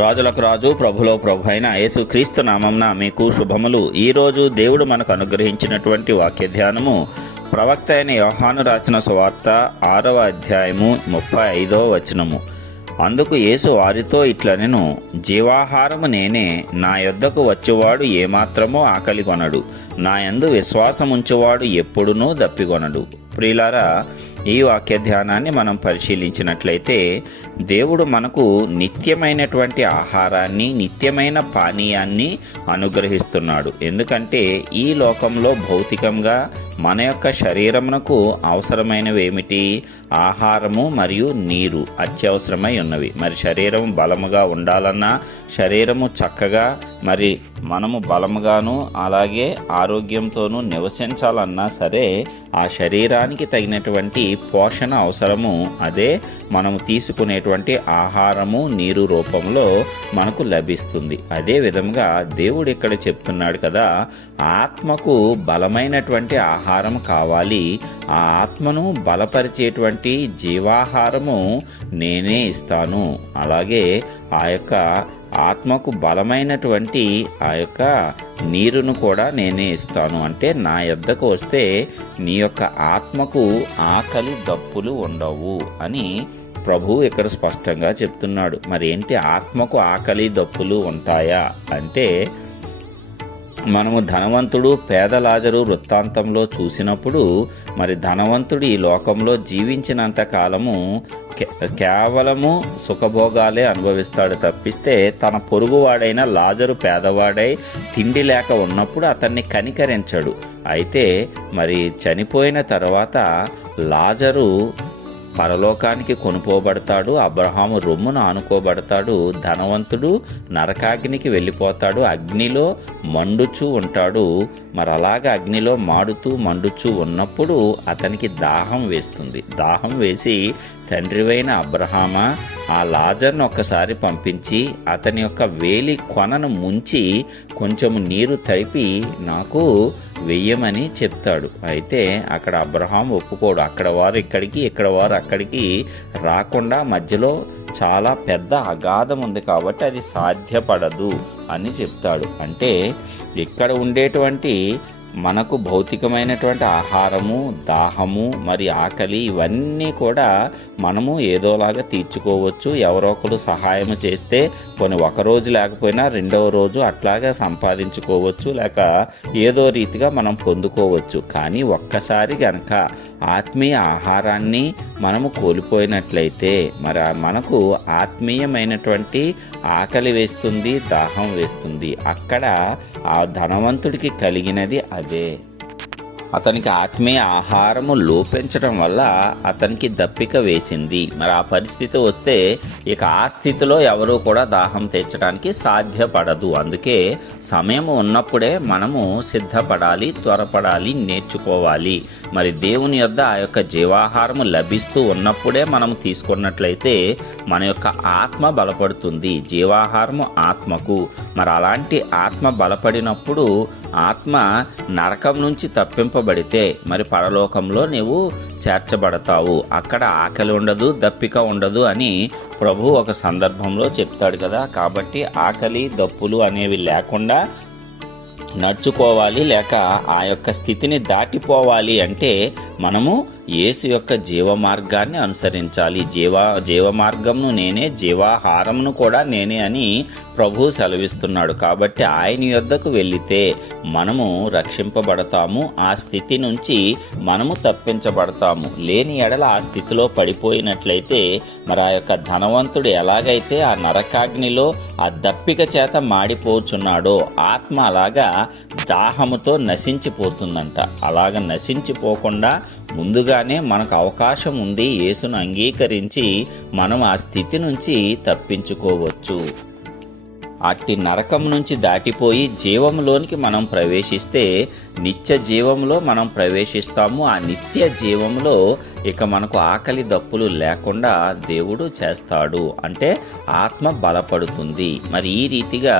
రాజులకు రాజు ప్రభులో ప్రభు అయిన యేసుక్రీస్తు నామంన మీకు శుభములు. ఈరోజు దేవుడు మనకు అనుగ్రహించినటువంటి వాక్య ధ్యానము ప్రవక్త అయిన యోహాను రాసిన సువార్త 6వ అధ్యాయము 35వ వచనము. అందుకు యేసు వారితో ఇట్లనెను, జీవాహారము నేనే, నా యొద్దకు వచ్చేవాడు ఏమాత్రమో ఆకలి కొనడు, నా యందు విశ్వాసముంచువాడు ఎప్పుడునూ దప్పికొనడు. ప్రియులారా, ఈ వాక్య ధ్యానాన్ని మనం పరిశీలించినట్లయితే దేవుడు మనకు నిత్యమైనటువంటి ఆహారాన్ని, నిత్యమైన పానీయాన్ని అనుగ్రహిస్తున్నాడు. ఎందుకంటే ఈ లోకంలో భౌతికంగా మన యొక్క శరీరమునకు అవసరమైనవి ఏమిటి? ఆహారము మరియు నీరు అత్యవసరమై ఉన్నవి. మరి శరీరం బలముగా ఉండాలన్నా, శరీరము చక్కగా మరి మనము బలముగాను అలాగే ఆరోగ్యంతోనూ నివసించాలన్నా సరే ఆ శరీరానికి తగినటువంటి పోషణ అవసరము. అదే మనము తీసుకునేటువంటి ఆహారము నీరు రూపంలో మనకు లభిస్తుంది. అదే విధంగా దేవుడు ఇక్కడ చెప్తున్నాడు కదా, ఆత్మకు బలమైనటువంటి ఆహారం కావాలి, ఆ ఆత్మను బలపరిచేటువంటి జీవాహారము నేనే ఇస్తాను. అలాగే ఆ యొక్క ఆత్మకు బలమైనటువంటి ఆ యొక్క నీరును కూడా నేనే ఇస్తాను. అంటే నా యొద్దకు వస్తే నీ యొక్క ఆత్మకు ఆకలి దప్పులు ఉండవు అని ప్రభువు ఇక్కడ స్పష్టంగా చెప్తున్నాడు. మరి ఏంటి ఆత్మకు ఆకలి దప్పులు ఉంటాయా అంటే, మనము ధనవంతుడు పేద లాజరు వృత్తాంతంలో చూసినప్పుడు, మరి ధనవంతుడు ఈ లోకంలో జీవించినంత కాలము కేవలము సుఖభోగాలే అనుభవిస్తాడు తప్పిస్తే తన పొరుగువాడైన లాజరు పేదవాడై తిండి లేక ఉన్నప్పుడు అతన్ని కనికరించడు. అయితే మరి చనిపోయిన తర్వాత లాజరు పరలోకానికి కొనుపోబడతాడు, అబ్రహాము రొమ్మును ఆనుకోబడతాడు. ధనవంతుడు నరకాగ్నికి వెళ్ళిపోతాడు, అగ్నిలో మండుచూ ఉంటాడు. మరి అలాగా అగ్నిలో మాడుతూ మండుచూ ఉన్నప్పుడు అతనికి దాహం వేస్తుంది. దాహం వేసి, తండ్రివైన అబ్రహామా, ఆ లాజర్ను ఒక్కసారి పంపించి అతని యొక్క వేలి కొనను ముంచి కొంచెం నీరు తడిపి నాకు వెయ్యమని చెప్తాడు. అయితే అక్కడ అబ్రహాం ఒప్పుకోడు. అక్కడ వారు ఇక్కడికి, ఇక్కడ వారు అక్కడికి రాకుండా మధ్యలో చాలా పెద్ద అగాధం ఉంది కాబట్టి అది సాధ్యపడదు అని చెప్తాడు. అంటే ఇక్కడ ఉండేటువంటి మనకు భౌతికమైనటువంటి ఆహారము, దాహము, మరి ఆకలి ఇవన్నీ కూడా మనము ఏదోలాగా తీర్చుకోవచ్చు. ఎవరో ఒకరు సహాయం చేస్తే కొన్ని ఒకరోజు లేకపోయినా రెండవ రోజు అట్లాగా సంపాదించుకోవచ్చు, లేక ఏదో రీతిగా మనం పొందుకోవచ్చు. కానీ ఒక్కసారి గనక ఆత్మీయ ఆహారాన్ని మనము కోల్పోయినట్లయితే మరి మనకు ఆత్మీయమైనటువంటి ఆకలి వేస్తుంది, దాహం వేస్తుంది. అక్కడ ఆ ధనవంతుడికి కలిగినది అదే. అతనికి ఆత్మీయ ఆహారము లోపించడం వల్ల అతనికి దప్పిక వేసింది. మరి ఆ పరిస్థితి వస్తే ఇక ఆ స్థితిలో ఎవరూ కూడా దాహం తీర్చడానికి సాధ్యపడదు. అందుకే సమయం ఉన్నప్పుడే మనము సిద్ధపడాలి, త్వరపడాలి, నేర్చుకోవాలి. మరి దేవుని యొద్ద ఆ యొక్క జీవాహారము లభిస్తూ ఉన్నప్పుడే మనము తీసుకున్నట్లయితే మన యొక్క ఆత్మ బలపడుతుంది. జీవాహారము ఆత్మకు. మరి అలాంటి ఆత్మ బలపడినప్పుడు ఆత్మ నరకం నుంచి తప్పింపబడితే మరి పరలోకంలో నీవు చేర్చబడతావు. అక్కడ ఆకలి ఉండదు, దప్పిక ఉండదు అని ప్రభు ఒక సందర్భంలో చెప్తాడు కదా. కాబట్టి ఆకలి దప్పులు అనేవి లేకుండా నడుచుకోవాలి, లేక ఆ యొక్క స్థితిని దాటిపోవాలి అంటే మనము యేసు యొక్క జీవ మార్గాన్ని అనుసరించాలి. జీవ మార్గంను నేనే, జీవాహారమును కూడా నేనే అని ప్రభు సెలవిస్తున్నాడు. కాబట్టి ఆయన యొద్దకు వెళితే మనము రక్షింపబడతాము, ఆ స్థితి నుంచి మనము తప్పించబడతాము. లేని ఎడల ఆ స్థితిలో పడిపోయినట్లయితే మరి ఆ యొక్క ధనవంతుడు ఎలాగైతే ఆ నరకాగ్నిలో ఆ దప్పిక చేత మాడిపోచున్నాడో ఆత్మ అలాగా దాహముతో నశించిపోతుందంట. అలాగ నశించిపోకుండా ముందుగానే మనకు అవకాశం ఉంది. యేసును అంగీకరించి మనం ఆ స్థితి నుంచి తప్పించుకోవచ్చు. అట్టి నరకం నుంచి దాటిపోయి జీవంలోనికి మనం ప్రవేశిస్తే నిత్య జీవంలో మనం ప్రవేశిస్తాము. ఆ నిత్య జీవంలో ఇక మనకు ఆకలి దప్పులు లేకుండా దేవుడు చేస్తాడు. అంటే ఆత్మ బలపడుతుంది. మరి ఈ రీతిగా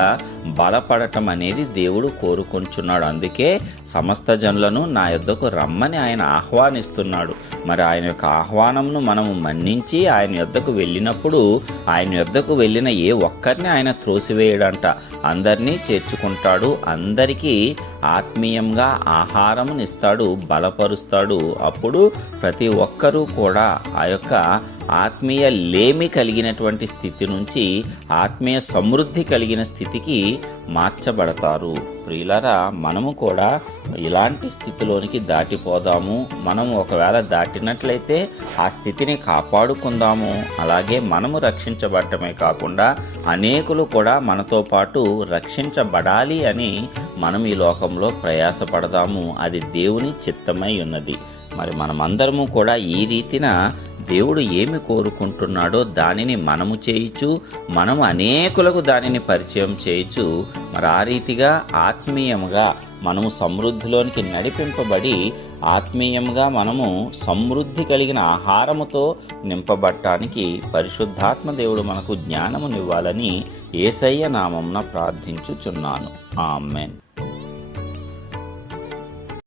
బలపడటం అనేది దేవుడు కోరుకొంచున్నాడు. అందుకే సమస్త జనులను నా యొద్దకు రమ్మని ఆయన ఆహ్వానిస్తున్నాడు. మరి ఆయన యొక్క ఆహ్వానంను మనము మన్నించి ఆయన యొద్దకు వెళ్ళినప్పుడు ఆయన యొద్దకు వెళ్ళిన ఏ ఒక్కరిని ఆయన త్రోసివేయడంట. అందరినీ చేర్చుకుంటాడు, అందరికీ ఆత్మీయంగా ఆహారమునిస్తాడు, బలపరుస్తాడు. అప్పుడు ప్రతి ఒక్కరూ కూడా ఆ యొక్క ఆత్మీయ లేమి కలిగినటువంటి స్థితి నుంచి ఆత్మీయ సమృద్ధి కలిగిన స్థితికి మార్చబడతారు. ప్రియులారా, మనము కూడా ఇలాంటి స్థితిలోనికి దాటిపోదాము. మనం ఒకవేళ దాటినట్లయితే ఆ స్థితిని కాపాడుకుందాము. అలాగే మనము రక్షించబడటమే కాకుండా అనేకులు కూడా మనతో పాటు రక్షించబడాలి అని మనం ఈ లోకంలో ప్రయాసపడదాము. అది దేవుని చిత్తమై ఉన్నది. మరి మనమందరము కూడా ఈ రీతిన దేవుడు ఏమి కోరుకుంటున్నాడో దానిని మనము చేయుచు, మనము అనేకులకు దానిని పరిచయం చేయుచు, మరి ఆ రీతిగా ఆత్మీయంగా మనము సమృద్ధిలోనికి నడిపింపబడి ఆత్మీయంగా మనము సమృద్ధి కలిగిన ఆహారముతో నింపబడటానికి పరిశుద్ధాత్మ దేవుడు మనకు జ్ఞానమునివ్వాలని యేసయ్య నామమున ప్రార్థించుచున్నాను. ఆమేన్.